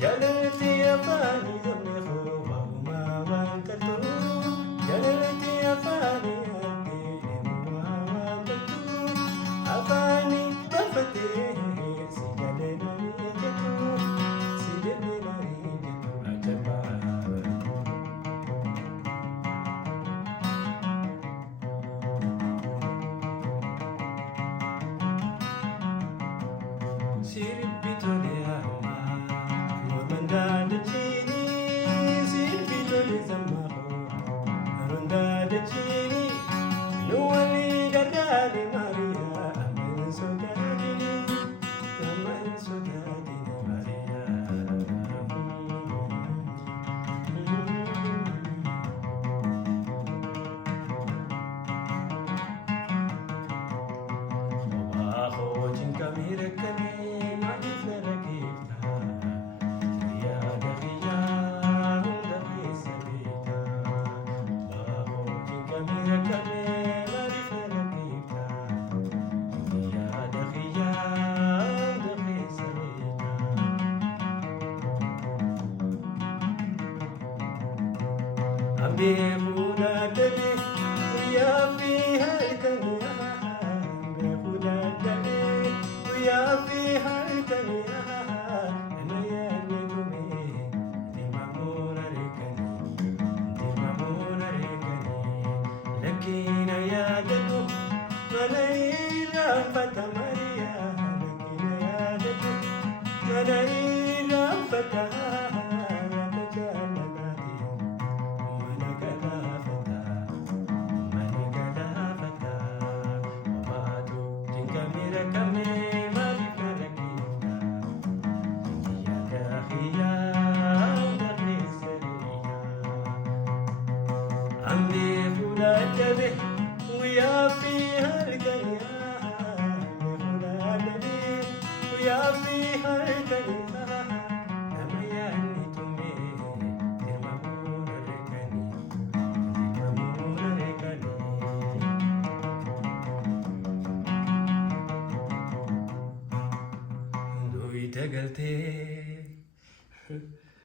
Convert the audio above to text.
Jaalalti afaanii sabni koo waa'umaa waan qaltu. Jaalalti afaanii haadhee deemumaa waan qaltu. Afaanii baafatee si jaalalanii jettu. Si jaalalanii jettu ajabaa. Sirbi tole amma mormanda dachini. Sirbi tole zammaho mormanda dachini. Nuwali gargaari Maria aman sodaatini. Aman sodaatini Maria. Waaho jinkami rakkame. Ambe khuda dale ya fi halkaniya. Ambe khuda dale ya fi halkaniya. Anaya negume dimamona rekani. Lakina ya dadu malaila fata Maria. Lakina ya dadu malaila fata. Ambe khuda dale ya fi halkaniya. Ambe khuda dale ya fi halkaniya. Namaya ni tume dirmamona rekani. Dirmamona rekani. Doi tagalte